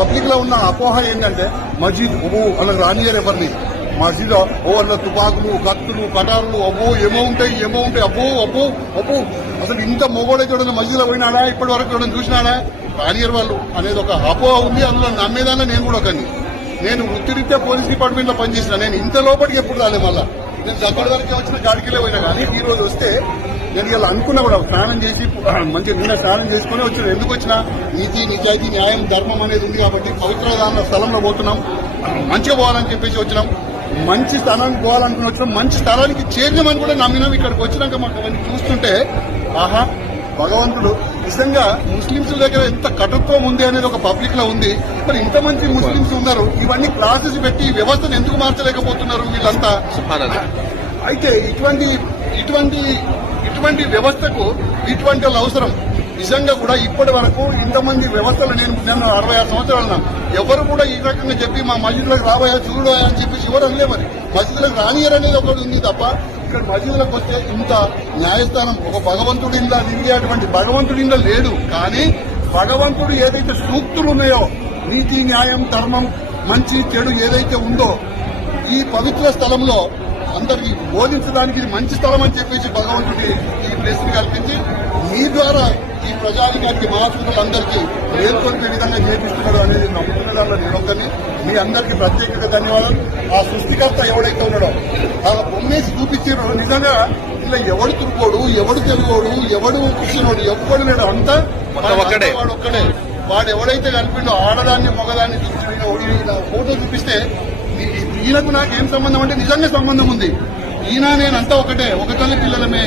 Public లో ఉన్న అపోహ ఏంటంటే మస్జిద్ అలా రానియరు ఎవరిని మస్జిద్ అలా తుపాకులు కత్తులు కటారులు ఏమో ఉంటాయి అబ్బో అసలు ఇంత మొగోడైతే చూడండి మస్జిద్ లో పోయినాడా ఇప్పటి వరకు చూడండి చూసినాడా రానియర్ వాళ్ళు అనేది ఒక అపోహ ఉంది. అందులో నమ్మేదాన్ని నేను కూడా ఒకని. నేను వృత్తిరీత్యా పోలీస్ డిపార్ట్మెంట్ లో పనిచేసిన. నేను ఇంత లోపలికి ఎప్పుడు రాలే. మళ్ళా నేను దగ్గర వరకు వచ్చిన గాడికెళ్ళే పోయినా కానీ ఈ రోజు వస్తే నేను ఇలా అనుకున్నా కూడా స్నానం చేసి మంచిగా నిన్న స్నానం చేసుకుని వచ్చిన. ఎందుకు వచ్చినా నీతి నిజాయితీ న్యాయం ధర్మం అనేది ఉంది కాబట్టి పవిత్ర స్థలంలో పోతున్నాం, మంచిగా పోవాలని చెప్పేసి వచ్చినాం. మంచి స్థలానికి పోవాలనుకుని వచ్చినాం, మంచి స్థలానికి చేరినామని కూడా నమ్మినాం. ఇక్కడికి వచ్చినాక మాకు అవన్నీ చూస్తుంటే ఆహా భగవంతుడు నిజంగా ముస్లింస్ దగ్గర ఎంత కటుత్వం ఉంది అనేది ఒక పబ్లిక్ లో ఉంది. మరి ఇంత మంచి ముస్లింస్ ఉన్నారు, ఇవన్నీ క్లాసెస్ పెట్టి వ్యవస్థను ఎందుకు మార్చలేకపోతున్నారు వీళ్ళంతా? అయితే ఇటువంటి వ్యవస్థకు ఇటువంటి వాళ్ళు అవసరం. నిజంగా కూడా ఇప్పటి వరకు ఇంతమంది వ్యవస్థలు నేను 66 సంవత్సరాలు ఎవరు కూడా ఈ రకంగా చెప్పి మా మస్జిద్లకు రాబోయా చూడయా అని చెప్పేసి ఎవరు అనలే. మరి మస్జిద్లకు రానియర్ అనేది ఒకటి ఉంది తప్ప ఇక్కడ మస్జిద్లకు వస్తే ఇంత న్యాయస్థానం ఒక భగవంతుడి ఇంట్లో తిరిగేటువంటి భగవంతుడి ఇంట్లో లేదు. కానీ భగవంతుడు ఏదైతే సూక్తులు ఉన్నాయో నీతి న్యాయం ధర్మం మంచి చెడు ఏదైతే ఉందో ఈ పవిత్ర స్థలంలో అందరికి బోధించడానికి ఇది మంచి స్థలం అని చెప్పేసి భగవంతుడి ఈ ప్లేస్ ని కల్పించి మీ ద్వారా ఈ ప్రజానికానికి మహాత్ములందరికీ మేల్కొల్పే విధంగా చేపిస్తున్నాడు అనేది నమ్ముతున్న దానిలో నేనొక్కని. మీ అందరికీ ప్రత్యేకంగా ధన్యవాదాలు. ఆ సృష్టికర్త ఎవడైతే ఉన్నాడో ఆ బొమ్మేసి చూపించారో నిజంగా ఇలా ఎవడు తురుకోడు, ఎవడు తెలుగోడు, ఎవడు కృష్ణుడు ఎవడు లేడు, అంతా వాడు ఒక్కడే. వాడు ఎవడైతే కనిపిండో ఆడదాన్ని మగదాన్ని చూపించిన ఫోటో చూపిస్తే ఈయనకు నాకేం సంబంధం అంటే నిజంగా సంబంధం ఉంది. ఈయన నేనంతా ఒకటే, ఒక తల్లి పిల్లలమే.